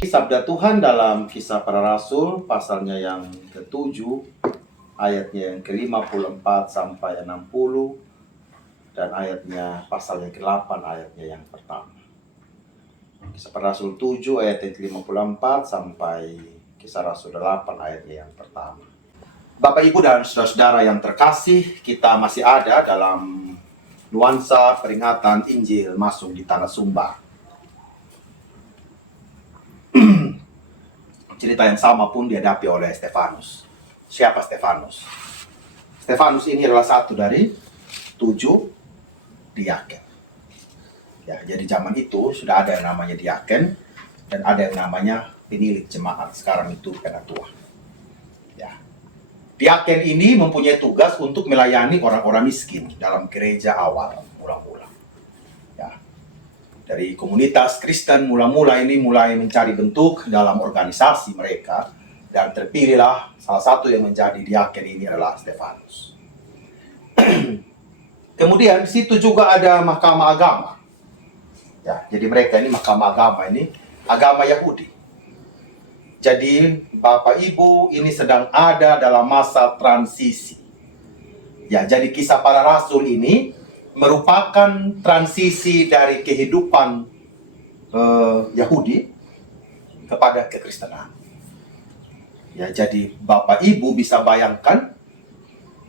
Sabda Tuhan dalam Kisah Para Rasul pasalnya yang ke-7 ayatnya yang ke-54 sampai 60 dan ayatnya pasal yang ke-8 ayatnya yang pertama. Kisah Para Rasul 7 ayat yang ke-54 sampai Kisah Rasul 8 ayatnya yang pertama. Bapak Ibu dan saudara-saudara yang terkasih, kita masih ada dalam nuansa peringatan Injil masuk di tanah Sumba. Cerita yang sama pun dihadapi oleh Stefanus. Siapa Stefanus? Stefanus ini adalah satu dari 7 diaken. Ya, jadi zaman itu sudah ada yang namanya diaken dan ada yang namanya penilik jemaat. Sekarang itu penatua. Ya. Diaken ini mempunyai tugas untuk melayani orang-orang miskin dalam gereja awal mula-mula. Dari komunitas Kristen mula-mula ini mulai mencari bentuk dalam organisasi mereka dan terpilihlah salah satu yang menjadi diaken ini adalah Stefanus. Kemudian di situ juga ada mahkamah agama. Ya, jadi mereka ini mahkamah agama ini agama Yahudi. Jadi Bapak Ibu ini sedang ada dalam masa transisi. Ya, jadi Kisah Para Rasul ini merupakan transisi dari kehidupan Yahudi kepada kekristenan. Ya, jadi Bapak Ibu bisa bayangkan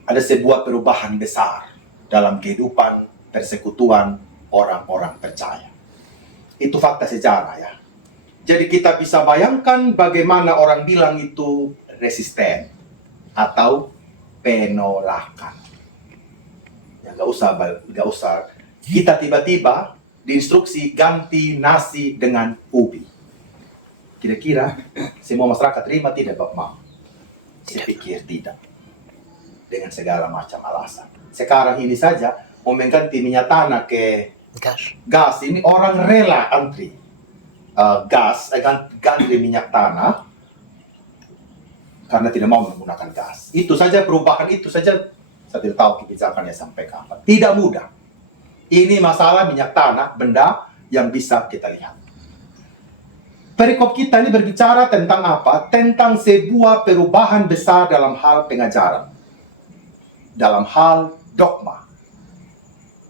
ada sebuah perubahan besar dalam kehidupan persekutuan orang-orang percaya. Itu fakta sejarah ya. Jadi kita bisa bayangkan bagaimana orang bilang itu resisten atau penolakan. Ya, gak usah kita tiba-tiba diinstruksi ganti nasi dengan ubi. Kira-kira semua masyarakat terima tidak Bapak Mam? Saya pikir tidak. Dengan segala macam alasan. Sekarang ini saja mau mengganti minyak tanah ke gas ini orang rela antri ganti minyak tanah karena tidak mau menggunakan gas. Itu saja perubahan itu saja. Saya tidak tahu kebijakannya sampai kapan. Tidak mudah. Ini masalah minyak tanah, benda yang bisa kita lihat. Perikop kita ini berbicara tentang apa? Tentang sebuah perubahan besar dalam hal pengajaran. Dalam hal dogma.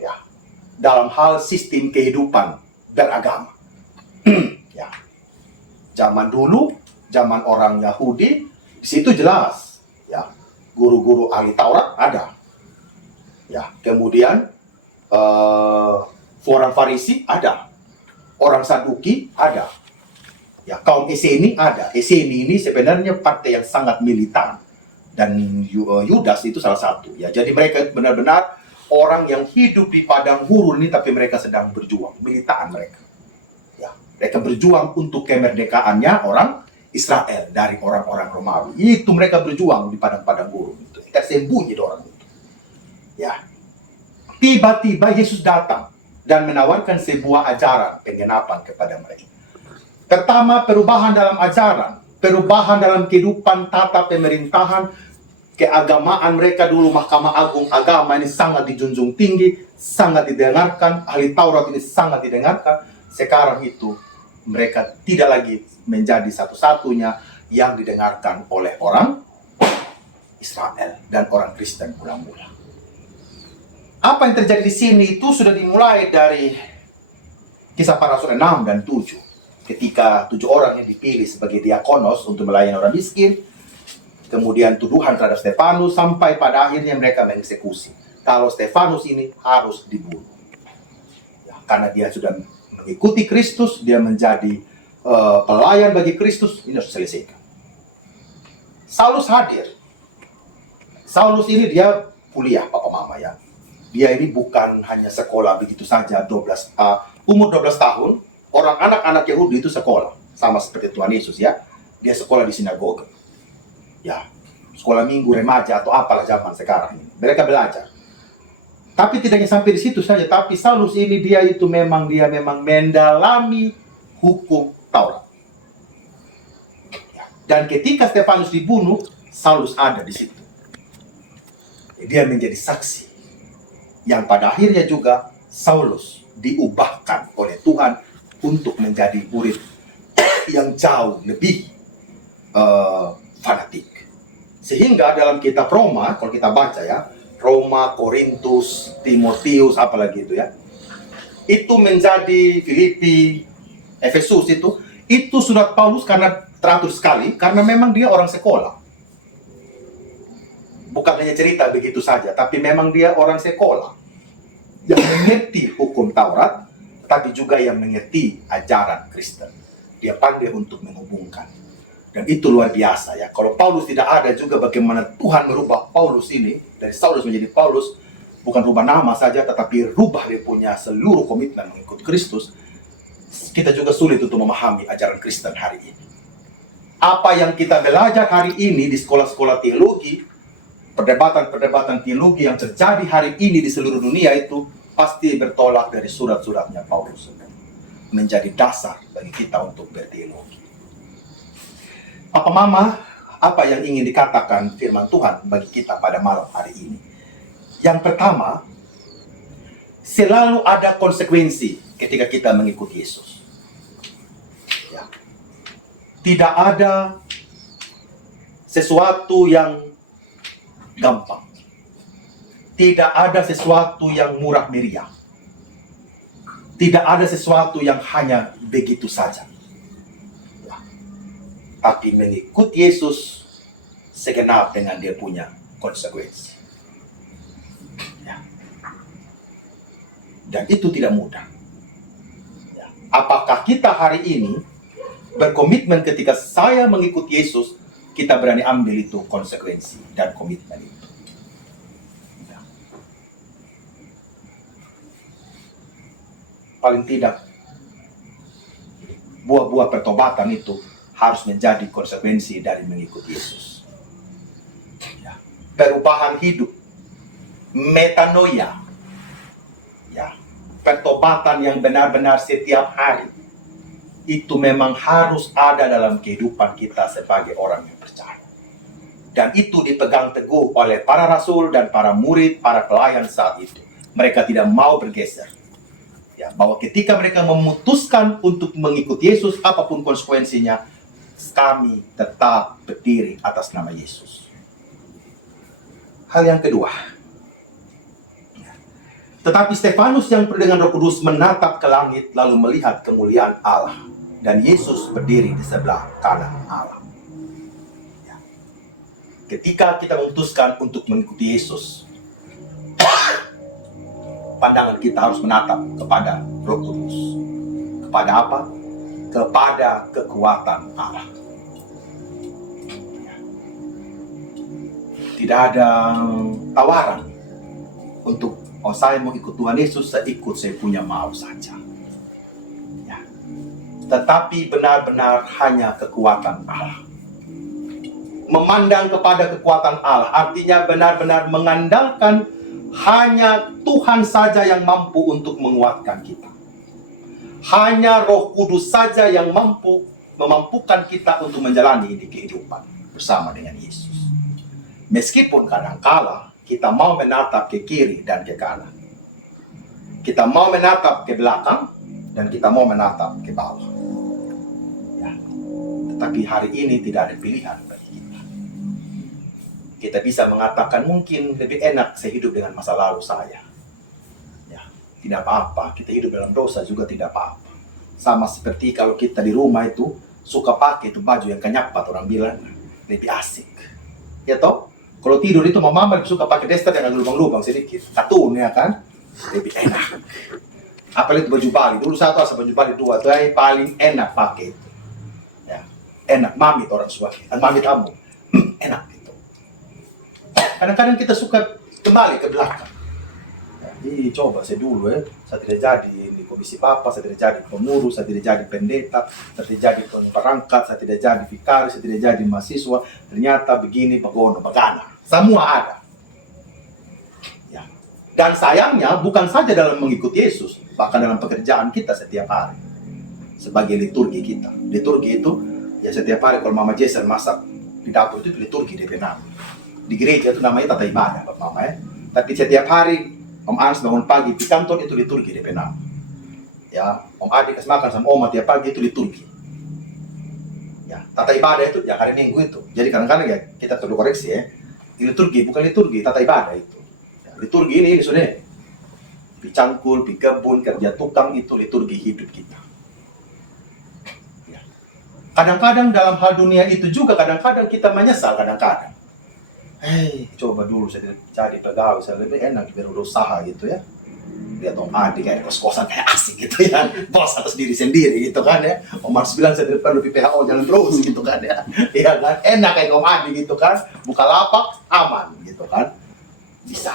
Ya. Dalam hal sistem kehidupan beragama. Ya. Zaman dulu, zaman orang Yahudi, di situ jelas. Ya. Guru-guru ahli Taurat ada. Ya, kemudian orang Farisi ada. Orang Saduki ada. Ya, kaum Eseni ada. Eseni ini sebenarnya partai yang sangat militan dan Yudas itu salah satu. Ya, jadi mereka benar-benar orang yang hidup di padang gurun ini tapi mereka sedang berjuang, militan mereka. Ya, mereka berjuang untuk kemerdekaannya orang Israel dari orang-orang Romawi. Itu mereka berjuang di padang-padang gurun itu. Tersembunyi orang itu. Ya. Tiba-tiba Yesus datang dan menawarkan sebuah ajaran penggenapan kepada mereka. Pertama, perubahan dalam ajaran, perubahan dalam kehidupan tata pemerintahan, keagamaan mereka dulu Mahkamah Agung agama ini sangat dijunjung tinggi, sangat didengarkan, ahli Taurat ini sangat didengarkan. Sekarang itu mereka tidak lagi menjadi satu-satunya yang didengarkan oleh orang Israel dan orang Kristen mula-mula. Apa yang terjadi di sini itu sudah dimulai dari Kisah Para Rasul 6 dan 7. Ketika 7 orang yang dipilih sebagai diakonos untuk melayani orang miskin, kemudian tuduhan terhadap Stefanus sampai pada akhirnya mereka mengeksekusi. Kalau Stefanus ini harus dibunuh. Ya, karena dia sudah mengikuti Kristus, dia menjadi pelayan bagi Kristus, ini harus diselesaikan. Saulus hadir. Saulus ini dia kuliah, Papa Mama ya. Dia ini bukan hanya sekolah begitu saja, umur 12 tahun, orang anak-anak Yahudi itu sekolah. Sama seperti Tuhan Yesus ya. Dia sekolah di sinagoga. Ya, sekolah minggu, remaja, atau apalah zaman sekarang ini. Mereka belajar. Tapi tidak hanya sampai di situ saja, tapi Saulus ini dia memang mendalami hukum Taurat. Dan ketika Stefanus dibunuh, Saulus ada di situ. Dia menjadi saksi. Yang pada akhirnya juga Saulus diubahkan oleh Tuhan untuk menjadi murid yang jauh lebih fanatik. Sehingga dalam kitab Roma, kalau kita baca ya, Roma, Korintus, Timotius, apalagi itu ya, itu menjadi Filipi, Efesus itu surat Paulus karena teratur sekali, karena memang dia orang sekolah. Bukan hanya cerita begitu saja, tapi memang dia orang sekolah yang mengerti hukum Taurat, tapi juga yang mengerti ajaran Kristen. Dia pandai untuk menghubungkan. Dan itu luar biasa ya. Kalau Paulus tidak ada juga bagaimana Tuhan merubah Paulus ini, dari Saulus menjadi Paulus, bukan rubah nama saja, tetapi rubah dia punya seluruh komitmen mengikut Kristus. Kita juga sulit untuk memahami ajaran Kristen hari ini. Apa yang kita belajar hari ini di sekolah-sekolah teologi, perdebatan-perdebatan teologi yang terjadi hari ini di seluruh dunia itu pasti bertolak dari surat-suratnya Paulus, menjadi dasar bagi kita untuk berteologi. Papa Mama, apa yang ingin dikatakan firman Tuhan bagi kita pada malam hari ini? Yang pertama, selalu ada konsekuensi ketika kita mengikuti Yesus. Ya. Tidak ada sesuatu yang gampang. Tidak ada sesuatu yang murah meriah. Tidak ada sesuatu yang hanya begitu saja. Tapi mengikuti Yesus segenap dengan dia punya konsekuensi. Ya. Dan itu tidak mudah. Ya. Apakah kita hari ini berkomitmen ketika saya mengikuti Yesus, kita berani ambil itu konsekuensi dan komitmen itu. Ya. Paling tidak, buah-buah pertobatan itu harus menjadi konsekuensi dari mengikuti Yesus. Ya. Perubahan hidup, metanoia, ya, pertobatan yang benar-benar setiap hari, itu memang harus ada dalam kehidupan kita sebagai orang yang percaya. Dan itu dipegang teguh oleh para rasul dan para murid, para pelayan saat itu. Mereka tidak mau bergeser. Ya, bahwa ketika mereka memutuskan untuk mengikuti Yesus, apapun konsekuensinya, kami tetap berdiri atas nama Yesus. Hal yang kedua, tetapi Stefanus yang penuh dengan Roh Kudus menatap ke langit lalu melihat kemuliaan Allah dan Yesus berdiri di sebelah kanan Allah. Ketika kita memutuskan untuk mengikuti Yesus, pandangan kita harus menatap kepada Roh Kudus. Kepada apa? Kepada kekuatan Allah. Tidak ada tawaran untuk saya mau ikut Tuhan Yesus, saya ikut, saya punya mau saja. Ya. Tetapi benar-benar hanya kekuatan Allah. Memandang kepada kekuatan Allah artinya benar-benar mengandalkan hanya Tuhan saja yang mampu untuk menguatkan kita. Hanya Roh Kudus saja yang memampukan kita untuk menjalani ini kehidupan bersama dengan Yesus. Meskipun kadang-kala kita mau menatap ke kiri dan ke kanan. Kita mau menatap ke belakang dan kita mau menatap ke bawah. Ya. Tetapi hari ini tidak ada pilihan bagi kita. Kita bisa mengatakan mungkin lebih enak saya hidup dengan masa lalu saya. Tidak apa-apa, kita hidup dalam dosa juga tidak apa-apa. Sama seperti kalau kita di rumah itu suka pakai itu baju yang kenyapat, orang bilang lebih asik. Ya toh? Kalau tidur itu mama suka pakai daster yang ada lubang-lubang sedikit, katun ya kan? Lebih enak. Apalagi itu baju Bali, dulu satu asal baju Bali dua, itu yang paling enak pakai itu. Ya, enak, mami orang suka, mami kamu, enak gitu. Kadang-kadang kita suka kembali ke belakang. Coba saya dulu saya tidak jadi di komisi papa, saya tidak jadi pengurus, saya tidak jadi pendeta, saya tidak jadi perangkat, saya tidak jadi vikari, saya tidak jadi mahasiswa. Ternyata begini, bagono, bagana, semua ada. Ya. Dan sayangnya bukan saja dalam mengikuti Yesus, bahkan dalam pekerjaan kita setiap hari sebagai liturgi kita. Liturgi itu ya setiap hari kalau Mama Jason masak di dapur itu liturgi di nama. Di gereja itu namanya tata ibadah, Bapak Mama ya. Tapi setiap hari Om Ans bangun pagi di kantor itu liturgi DP nama. Ya, Om Adi kasih makan sama Oma tiap pagi itu liturgi. Tata ibadah itu ya hari Minggu itu. Jadi kadang-kadang ya kita perlu koreksi ya. Liturgi bukan liturgi, tata ibadah itu. Ya, liturgi ini sudah dicangkul, di kebun, kerja tukang itu liturgi hidup kita. Ya. Kadang-kadang dalam hal dunia itu juga kadang-kadang kita menyesal kadang-kadang. Coba dulu saya jadi pegawai, saya lebih enak berusaha gitu ya. Lihat Om Adi kayak kos-kosan kayak asik gitu ya, bos atas diri sendiri gitu kan ya. Om Ars bilang saya depan lebih PHO jalan terus gitu kan ya. Iya kan, enak kayak Om Adi gitu kan, buka lapak aman gitu kan, bisa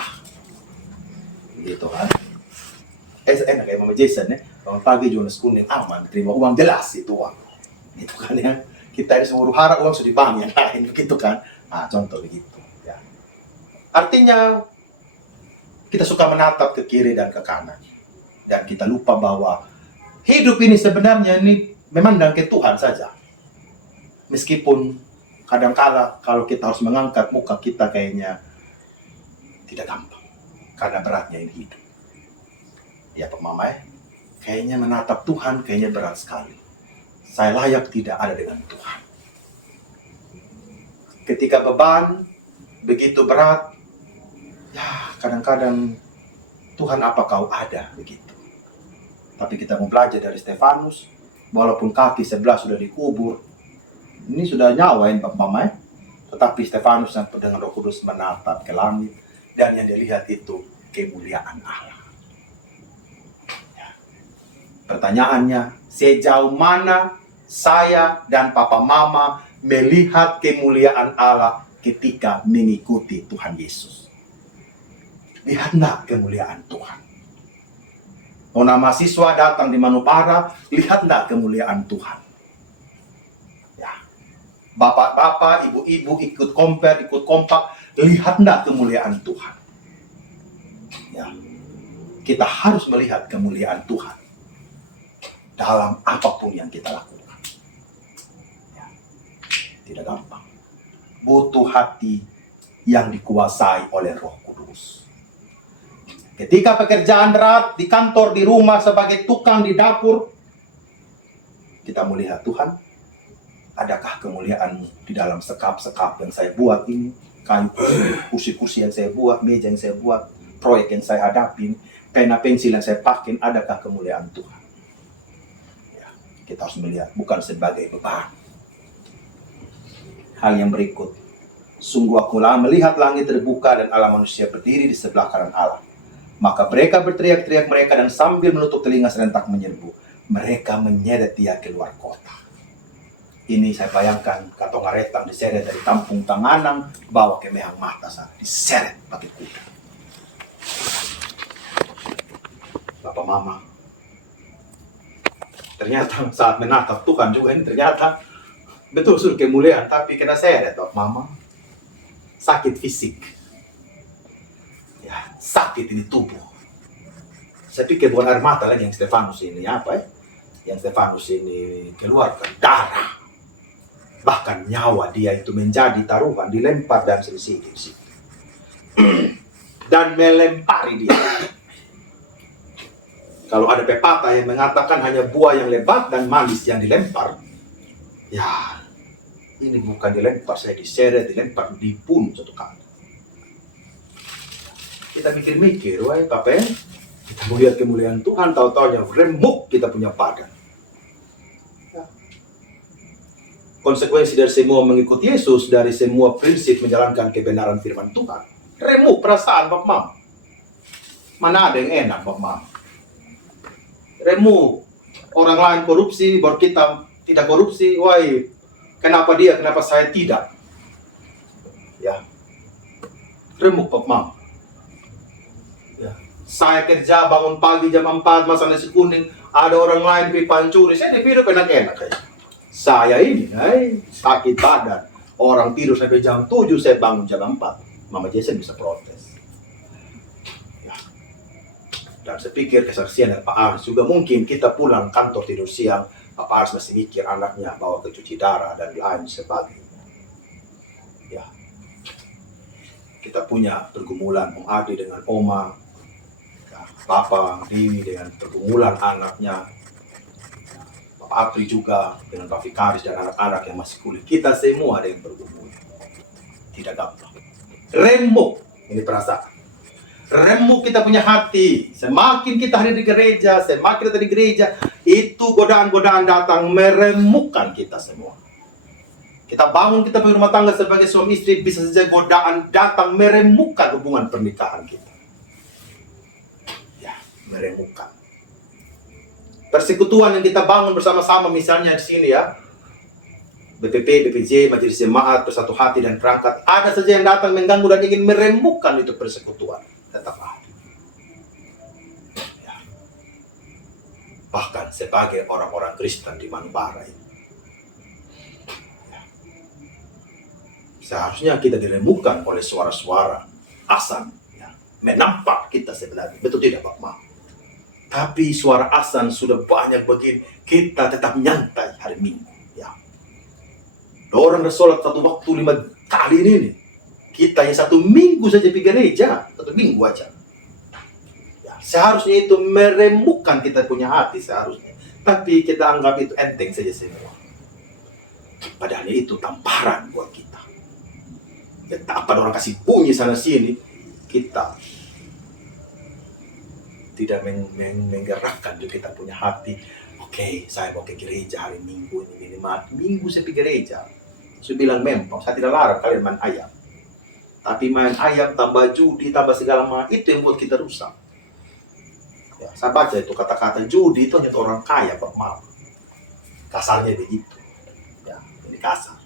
gitu kan. Enak kayak Mama Jason ya, bangun pagi Jonas kuning aman, terima uang jelas itu uang gitu kan ya. Kita di seluruh harap uang sudah di bank yang lain gitu kan. Nah contoh begitu ya. Artinya kita suka menatap ke kiri dan ke kanan. Dan kita lupa bahwa hidup ini sebenarnya ini memandang ke Tuhan saja. Meskipun kadangkala kalau kita harus mengangkat muka kita kayaknya tidak gampang. Karena beratnya ini hidup. Ya Pak Mama ya, kayaknya menatap Tuhan kayaknya berat sekali. Saya layak tidak ada dengan Tuhan. Ketika beban begitu berat, ya kadang-kadang Tuhan apa kau ada begitu. Tapi kita mau belajar dari Stefanus, walaupun kaki sebelah sudah dikubur, ini sudah nyawain Bapak Mama ya. Tetapi Stefanus dengan Roh Kudus menatap ke langit dan yang dilihat itu kemuliaan Allah. Ya. Pertanyaannya, sejauh mana saya dan Papa Mama melihat kemuliaan Allah ketika mengikuti Tuhan Yesus? Lihatlah kemuliaan Tuhan. Nona mahasiswa datang di Manupara, lihatlah kemuliaan Tuhan. Ya. Bapak-bapak, ibu-ibu ikut compare, ikut kompak, lihatlah kemuliaan Tuhan. Ya. Kita harus melihat kemuliaan Tuhan dalam apapun yang kita lakukan. Ya. Tidak gampang. Butuh hati yang dikuasai oleh Roh Kudus. Ketika pekerjaan berat di kantor, di rumah, sebagai tukang di dapur, kita melihat Tuhan, adakah kemuliaan-Mu di dalam sekap-sekap yang saya buat ini, kayu kursi-kursi yang saya buat, meja yang saya buat, proyek yang saya hadapi, pena pensil yang saya pakai, adakah kemuliaan Tuhan? Ya, kita harus melihat, bukan sebagai beban. Hal yang berikut, sungguh aku melihat langit terbuka dan Allah manusia berdiri di sebelah kanan Allah. Maka mereka berteriak-teriak mereka dan sambil menutup telinga serentak menyerbu. Mereka menyeret dia keluar kota. Ini saya bayangkan kantong ngaretang diseret dari kampung Tanganang bawa ke Mehang Mata sana. Diseret pakai kuda. Bapak Mama. Ternyata saat menatap Tuhan juga ini ternyata betul sudah kemuliaan. Tapi kena seret Bapak Mama. Sakit fisik. Ya, sakit ini tubuh. Saya pikir bukan air mata lagi yang Stefanus ini apa ya? Yang Stefanus ini keluarkan darah. Bahkan nyawa dia itu menjadi taruhan, dilempar dan selisih. Dan melempari dia. Kalau ada pepatah yang mengatakan hanya buah yang lebat dan manis yang dilempar, ya ini bukan dilempar, saya diseret, dilempar, dibunuh satu kali. Kita mikir-mikir, wah Papa, kita mau lihat kemuliaan Tuhan, tahu-tahunya remuk kita punya badan. Ya. Konsekuensi dari semua mengikuti Yesus, dari semua prinsip menjalankan kebenaran firman Tuhan, remuk perasaan Bapak Mam. Mana ada yang enak Bapak Mam? Remuk orang lain korupsi, baru kita tidak korupsi, wah kenapa dia, kenapa saya tidak? Ya, remuk Bapak Mam. Saya kerja bangun pagi jam 4 masak nasi kuning, ada orang lain pergi pancuri, saya tidur enak-enak aja. Saya ini, sakit badan, orang tidur sampai jam 7, saya bangun jam 4. Mama Jason bisa protes. Ya. Dan saya pikir kesaksian dari Pak Ars juga mungkin kita pulang kantor tidur siang, Pak Ars masih mikir anaknya bawa ke cuci darah dan lain sebagainya. Ya. Kita punya pergumulan Om Adi dengan Oma, Papa Dewi dengan pergumulan anaknya, Bapak Apri juga, dengan Pak Vikaris dan anak-anak yang masih kuliah. Kita semua ada yang bergumul. Tidak gampang. Remuk, ini perasaan. Remuk kita punya hati. Semakin kita hadir di gereja, semakin kita di gereja, itu godaan-godaan datang meremukkan kita semua. Kita bangun, kita punya rumah tangga sebagai suami istri, bisa saja godaan datang meremukkan hubungan pernikahan kita. Ya, meremukkan. Persekutuan yang kita bangun bersama-sama, misalnya di sini ya, BPP, BPJ, Majelis Jemaat, Bersatu Hati dan Perangkat, ada saja yang datang mengganggu dan ingin meremukkan itu persekutuan. Tetap ada. Ya. Bahkan sebagai orang-orang Kristen di Manubara ini. Ya. Seharusnya kita diremukkan oleh suara-suara asan. Ya. Menampak kita sebenarnya. Betul tidak Pak Ma? Tapi suara asan sudah banyak begini, kita tetap nyantai hari Minggu. Ya. Orang udah sholat satu waktu 5 kali ini nih. Kita yang 1 minggu saja pergi gereja, 1 minggu aja. Ya, seharusnya itu meremukkan kita punya hati seharusnya. Tapi kita anggap itu enteng saja semua. Padahal itu tamparan buat kita. Betapa orang kasih bunyi sana sini, kita tidak menggerakkan juga kita punya hati. Oke, saya mau ke gereja hari Minggu ini minimal. Minggu saya pergi gereja. Saya bilang memang, saya tidak larang kalian main ayam. Tapi main ayam tambah judi, tambah segala macam, itu yang buat kita rusak. Ya, saya baca itu kata-kata judi itu hanya orang kaya, Pak Maaf. Kasarnya begitu. Ya, ini kasar.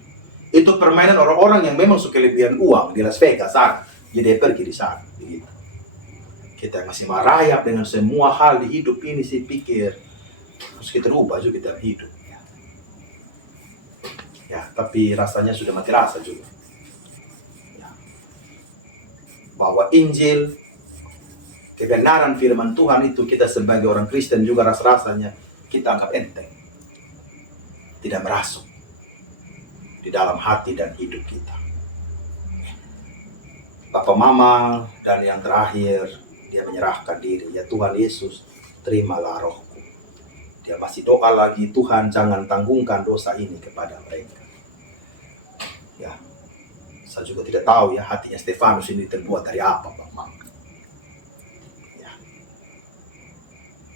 Itu permainan orang-orang yang memang suka kelebihan uang di Las Vegas sana. Jadi pergi di sana, begitu. Kita masih merayap dengan semua hal di hidup ini, saya pikir harus kita rubah juga dalam hidup. Ya, tapi rasanya sudah mati rasa juga. Ya. Bahwa Injil, kebenaran firman Tuhan itu kita sebagai orang Kristen juga rasanya kita anggap enteng. Tidak merasuk di dalam hati dan hidup kita. Bapak Mama dan yang terakhir, dia menyerahkan diri. Ya Tuhan Yesus, terimalah rohku. Dia masih doa lagi, Tuhan jangan tanggungkan dosa ini kepada mereka. Ya, saya juga tidak tahu ya hatinya Stefanus ini terbuat dari apa, Pak Mang. Ya.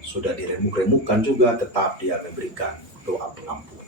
Sudah diremuk-remukkan juga, tetap dia memberikan doa pengampunan.